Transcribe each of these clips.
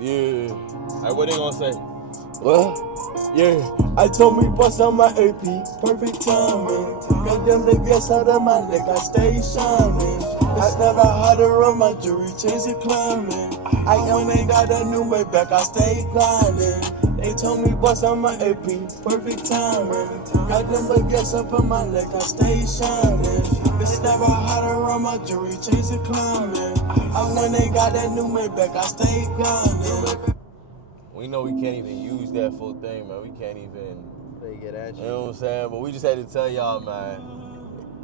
Yeah. Alright, what they gonna say? Well, yeah. I told me bust on my AP, perfect timing. Goddamn the gas out of my neck, I stay shining. It's never hard to run my jewelry, change it climbing. I when they got a new way back, I stay grinding. They told me bust on my AP, perfect timing. Goddamn the gas up on my neck, I stay shining. It's never hard to run my jewelry, change it climbing. I when they got that new way back, I stay grinding. We know we can't even use that full thing, man. We can't even. They get at you. You know what I'm saying? But we just had to tell y'all, man.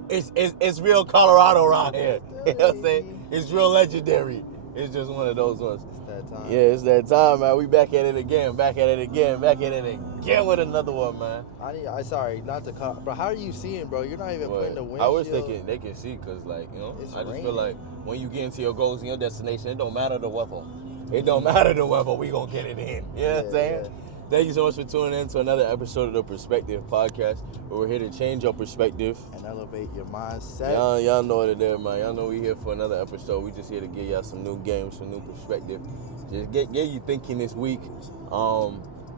It's real Colorado around here. You know what I'm saying? It's real legendary. It's just one of those ones. It's that time. Yeah, it's that time, man. We back at it again, back at it again with another one, man. I sorry, not to cut, but how are you seeing, bro? You're not even putting the windshield. I wish they can see, cause like, you know, I just feel like when you get into your goals and your destination, it don't matter the weather. It don't matter the weather. We gonna get it in. You know what I'm saying? Yeah. Thank you so much for tuning in to another episode of the Perspective Podcast, where we're here to change your perspective and elevate your mindset. Y'all know what it is, man. Y'all know we here for another episode. We just here to give y'all some new games, some new perspective. Just get you thinking this week.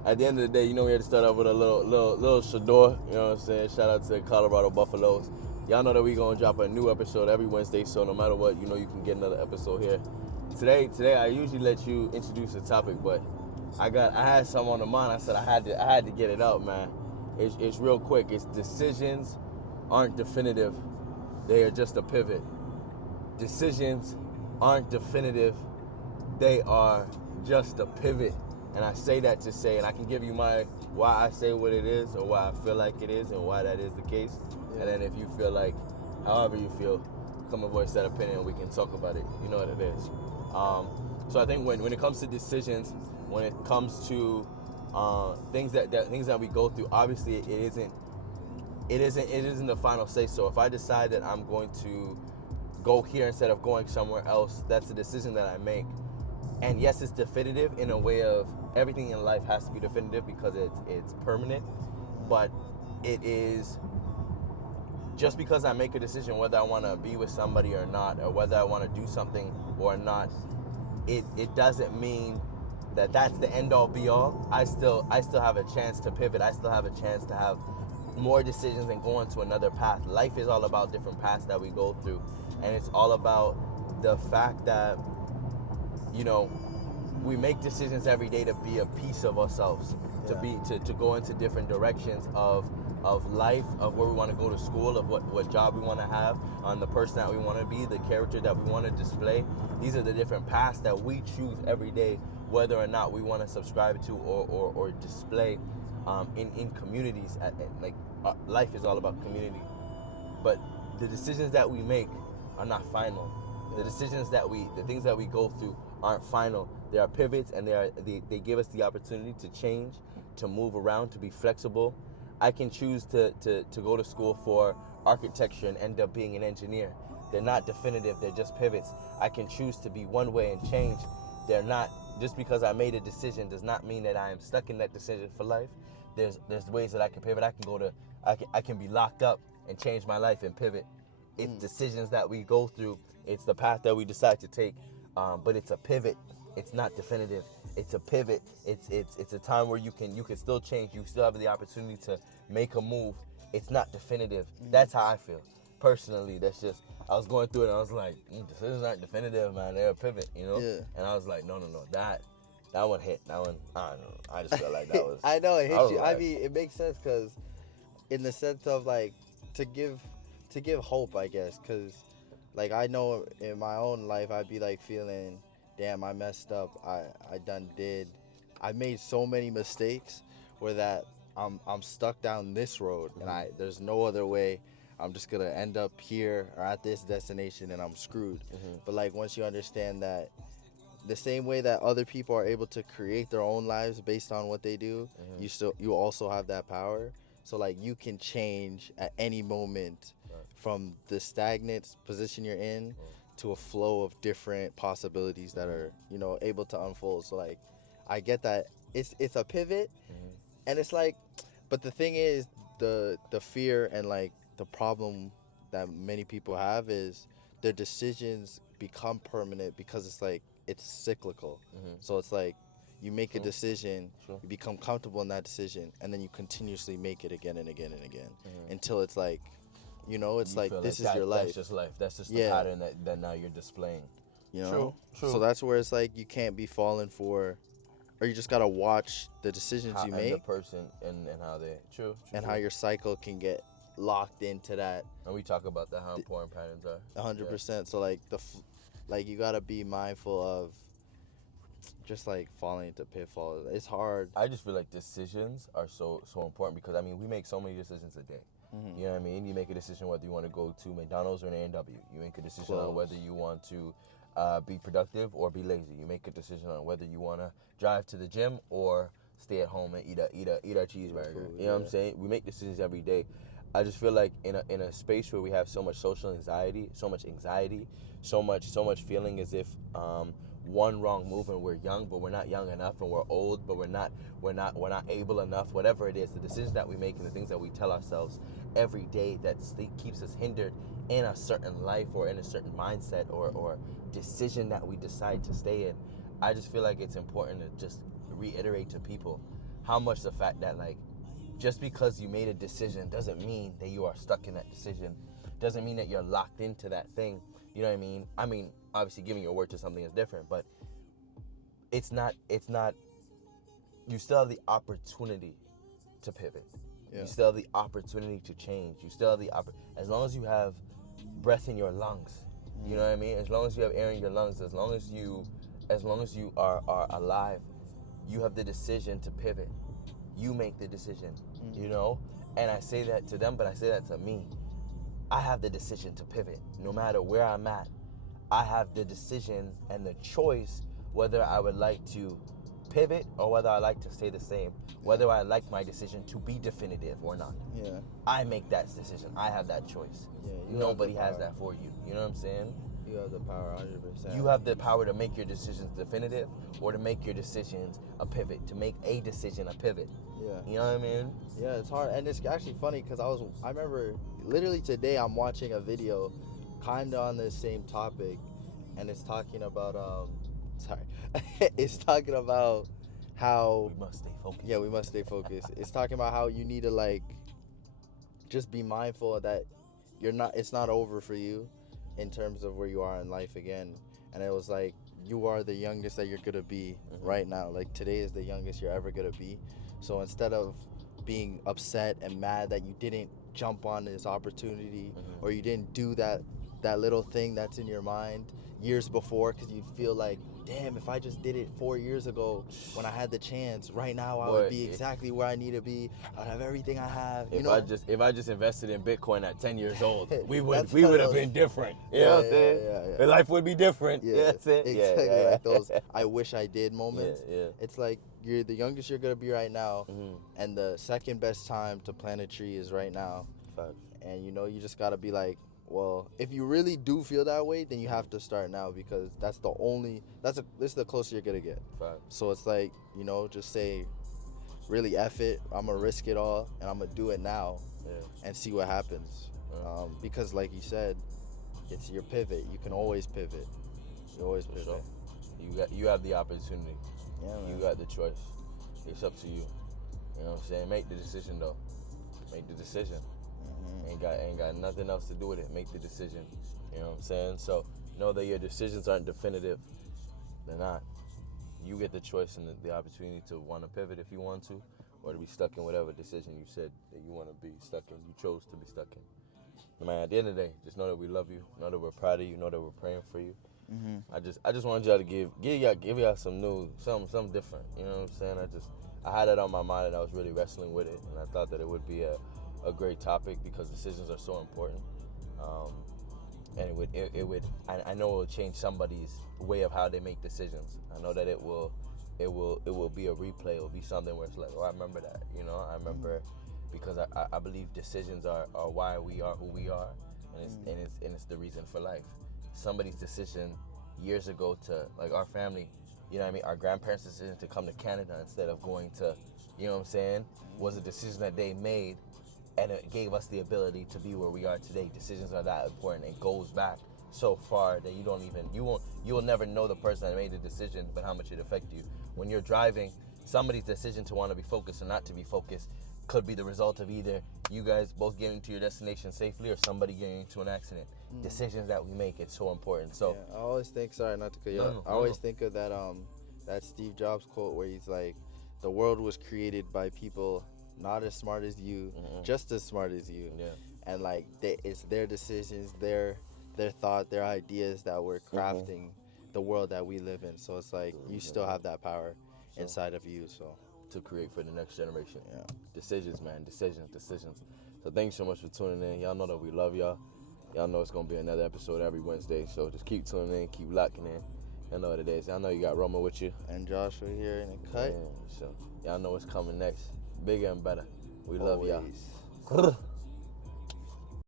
At the end of the day, you know, we had to start off with a little Shador. You know what I'm saying? Shout out to the Colorado Buffaloes. Y'all know that we gonna drop a new episode every Wednesday. So no matter what, you know you can get another episode here. Today I usually let you introduce the topic, but I had some on the mind. I said I had to get it out, man. It's real quick. It's decisions aren't definitive. They are just a pivot. Decisions aren't definitive. They are just a pivot. And I say that to say, and I can give you why I say what it is, or why I feel like it is, and why that is the case. Yeah. And then if you feel like, however you feel, come and voice that opinion, and we can talk about it. You know what it is. So I think when it comes to decisions, when it comes to things that we go through, obviously it isn't the final say. So if I decide that I'm going to go here instead of going somewhere else, that's a decision that I make. And yes, it's definitive in a way of everything in life has to be definitive because it's permanent. But it is just because I make a decision whether I want to be with somebody or not, or whether I want to do something or not, it doesn't mean that that's the end all be all. I still have a chance to pivot. I still have a chance to have more decisions and go into another path. Life is all about different paths that we go through, and it's all about the fact that, you know, we make decisions every day to be a piece of ourselves, to go into different directions of life, of where we want to go to school, of what job we want to have, on the person that we want to be, the character that we want to display. These are the different paths that we choose every day, whether or not we want to subscribe to or display in communities. Life is all about community, but the decisions that we make are not final. The decisions the things that we go through aren't final. They are pivots, and they give us the opportunity to change, to move around, to be flexible. I can choose to go to school for architecture and end up being an engineer. They're not definitive, they're just pivots. I can choose to be one way and change. They're not, just because I made a decision does not mean that I am stuck in that decision for life. There's ways that I can pivot. I can be locked up and change my life and pivot. It's decisions that we go through. It's the path that we decide to take, but it's a pivot. It's not definitive. It's a pivot. It's a time where you can still change. You still have the opportunity to make a move. It's not definitive. That's how I feel personally. That's just, I was going through it and I was like, decisions aren't definitive, man. They're a pivot, you know. Yeah. And I was like, no, that one hit. That one, I don't know. I just felt like that was. I know it hit you. Like, I mean, it makes sense because, in the sense of like to give hope, I guess, because like I know in my own life I'd be like feeling, damn, I messed up. I made so many mistakes where that I'm stuck down this road, and there's no other way. I'm just gonna end up here or at this destination, and I'm screwed. But like once you understand that, the same way that other people are able to create their own lives based on what they do, you also have that power. So like you can change at any moment from the stagnant position you're in to a flow of different possibilities that are, you know, able to unfold. So like I get that it's a pivot, and it's like, but the thing is, the fear and like the problem that many people have is their decisions become permanent because it's like it's cyclical. So it's like You make a True. decision, True. you become comfortable in that decision, and then you continuously make it again and again and again until it's like, it's You like feel this like is your life. That's just life. That's just the Yeah. pattern that now you're displaying. True. So that's where it's like you can't be falling for, or you just gotta watch the decisions you And make the person and how they true. and how your cycle can get locked into that And we talk about that, how important patterns are. 100%. So like like you gotta be mindful of just like falling into pitfalls. It's hard. I just feel like decisions are so important because we make so many decisions a day. You know what I mean? You make a decision whether you want to go to McDonald's or an A&W. You make a decision on whether you want to be productive or be lazy. You make a decision on whether you want to drive to the gym or stay at home and eat a cheeseburger. You know what I'm saying? We make decisions every day. I just feel like in a space where we have so much social anxiety, so much feeling as if one wrong move and we're young, but we're not young enough, and we're old, but we're not able enough. Whatever it is, the decisions that we make and the things that we tell ourselves every day that keeps us hindered in a certain life or in a certain mindset or decision that we decide to stay in. I just feel like it's important to just reiterate to people how much the fact that like just because you made a decision doesn't mean that you are stuck in that decision, doesn't mean that you're locked into that thing. You know what I mean? Obviously giving your word to something is different, but it's not, you still have the opportunity to pivot. Yeah. You still have the opportunity to change. You still have as long as you have breath in your lungs, you know what I mean? As long as you have air in your lungs, as long as you are alive, you have the decision to pivot. You make the decision, And I say that to them, but I say that to me. I have the decision to pivot. No matter where I'm at, I have the decision and the choice whether I would like to pivot or whether I like to stay the same, whether I like my decision to be definitive or not. Yeah. I make that decision. I have that choice. Yeah, nobody has that for you. You know what I'm saying? You have the power 100%. You have the power to make your decisions definitive or to make your decisions a pivot, to make a decision a pivot. Yeah. You know what I mean? Yeah, it's hard. And it's actually funny because I remember literally today I'm watching a video kind of on this same topic, and it's talking about, it's talking about how... We must stay focused. Yeah, we must stay focused. It's talking about how you need to like just be mindful that it's not over for you in terms of where you are in life again. And it was like, you are the youngest that you're gonna be right now. Like today is the youngest you're ever gonna be. So instead of being upset and mad that you didn't jump on this opportunity or you didn't do that little thing that's in your mind years before, because you'd feel like, damn, if I just did it 4 years ago when I had the chance, right now I would be exactly where I need to be. I'd have everything I have. If I just invested in Bitcoin at 10 years old, we would have been different. You know what I'm saying? Yeah. Life would be different. Yeah, that's it. Exactly. Like those I wish I did moments. Yeah. It's like you're the youngest you're gonna be right now, and the second best time to plant a tree is right now. Fact. And you just gotta be like, well, if you really do feel that way, then you have to start now, because this is the closest you're gonna get. Fact. So it's like, just say, really F it, I'm gonna risk it all and I'm gonna do it now and see what happens. Because like you said, it's your pivot. You can always pivot. You always pivot. Sure. You have the opportunity. Yeah, man. You got the choice. It's up to you. You know what I'm saying? Make the decision though. Make the decision. Ain't got nothing else to do with it. Make the decision. You know what I'm saying? So know that your decisions aren't definitive. They're not. You get the choice and the opportunity to want to pivot if you want to, or to be stuck in whatever decision you said that you want to be stuck in. You chose to be stuck in. Man, at the end of the day, just know that we love you. Know that we're proud of you. Know that we're praying for you. I just wanted y'all to give y'all some news, something different. You know what I'm saying? I had it on my mind and I was really wrestling with it, and I thought that it would be a great topic because decisions are so important. And it would I know it will change somebody's way of how they make decisions. I know that it will be a replay. It will be something where it's like, oh, I remember that. I remember, because I believe decisions are why we are who we are, and it's the reason for life. Somebody's decision years ago to, like, our family, our grandparents' decision to come to Canada instead of going to, was a decision that they made, and it gave us the ability to be where we are today. Decisions are that important. It goes back so far that you you will never know the person that made the decision, but how much it affected you. When you're driving, somebody's decision to want to be focused or not to be focused could be the result of either you guys both getting to your destination safely or somebody getting into an accident. Decisions that we make, it's so important. So I always think, sorry not to cut you off, I always think of that Steve Jobs quote where he's like, the world was created by people not as smart as you, just as smart as you. Yeah. And like it's their decisions, their thought, their ideas that we're crafting the world that we live in. So it's like you still have that power inside of you. So to create for the next generation. Yeah. Decisions, man. Decisions. So thanks so much for tuning in. Y'all know that we love y'all. Y'all know it's gonna be another episode every Wednesday. So just keep tuning in, keep locking in. Y'all know what it is. Y'all know you got Roma with you. And Joshua here in the cut. Yeah, so y'all know what's coming next. Bigger and better. We love Always. y'all.